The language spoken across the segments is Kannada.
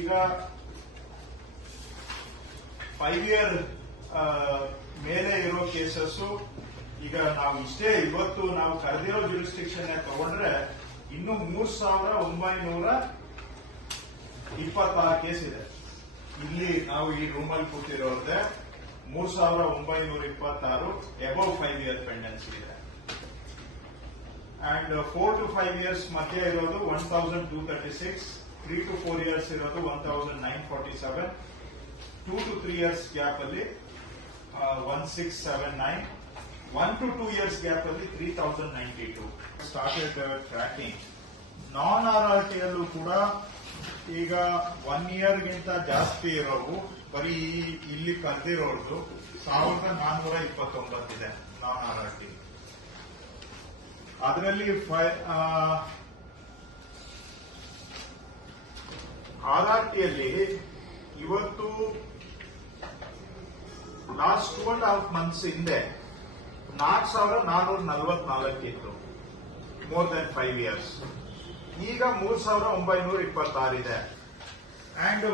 ಈಗ ಫೈವ್ ಇಯರ್ ಮೇಲೆ ಇರೋ ಕೇಸಸ್ ಈಗ ನಾವು ಇಷ್ಟೇ ಇವತ್ತು ನಾವು ಕರೆದಿರೋ ಜುರಿಸ್ಟಿಕ್ಷನ್ ತಗೊಂಡ್ರೆ ಇನ್ನು ಮೂರ್ ಸಾವಿರ ಒಂಬೈನೂರ ಇಪ್ಪತ್ತಾರು ಕೇಸ್ ಇದೆ. ಇಲ್ಲಿ ನಾವು ಈ ರೂಮಲ್ಲಿ ಕೂತಿರೋದೆ ಮೂರ್ ಸಾವಿರ ಒಂಬೈನೂರ ಇಪ್ಪತ್ತಾರು ಎಬೌವ್ ಫೈವ್ ಇಯರ್ ಪೆಂಡೆನ್ಸಿ ಇದೆ. And four to five years ಮಧ್ಯೆ ಇರೋದು one thousand two thirty six three to four years ಇರೋದು one thousand nine forty seven two to three years gap ಅಲ್ಲಿ one six seven nine one to two years gap ಅಲ್ಲಿ three thousand ninety two started tracking non R R T ಅಲ್ಲೂ ಕೂಡ ಈಗ ಒನ್ ಇಯರ್ಗಿಂತ ಜಾಸ್ತಿ ಇರೋವು. ಬರೀ ಇಲ್ಲಿ ಕರೆದಿರೋದು ಸಾವಿರದ ನಾನ್ನೂರ ಇಪ್ಪತ್ತೊಂಬತ್ತಿದೆ ನಾನ್ ಆರ್ ಆರ್ ಟಿ ಅದರಲ್ಲಿ ಆರ್ ಟಿಯಲ್ಲಿ ಇವತ್ತು last two and half months ಹಿಂದೆ ನಾಲ್ಕು ಸಾವಿರ ನಾನ್ನೂರ ನಲವತ್ನಾಲ್ಕು ಇತ್ತು ಮೋರ್ ದನ್ ಫೈವ್ ಇಯರ್ಸ್ ಈಗ ಮೂರ್ ಸಾವಿರ ಒಂಬೈನೂರ ಇಪ್ಪತ್ತಾರು ಇದೆ and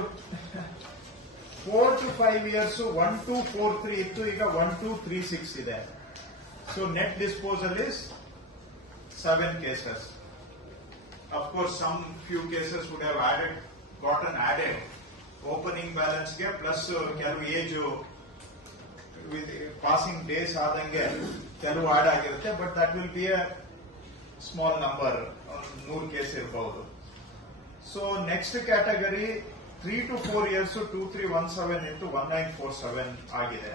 four to five years one two four three ಇತ್ತು, ಈಗ ಒನ್ ಟು ತ್ರೀ ಸಿಕ್ಸ್ ಇದೆ. So net disposal is seven cases. Of some few cases would have have added, gotten opening Opening balance ಗೆ ಪ್ಲಸ್ ಕೆಲವು ಏಜ್ ಪಾಸಿಂಗ್ ಡೇಸ್ ಆದಂಗೆ ಕೆಲವು ಆಡ್ ಆಗಿರುತ್ತೆ. But that will be a small number ನೂರು ಕೇಸ್ ಇರಬಹುದು so next category three to four years two three one seven into one nine four seven ಆಗಿದೆ.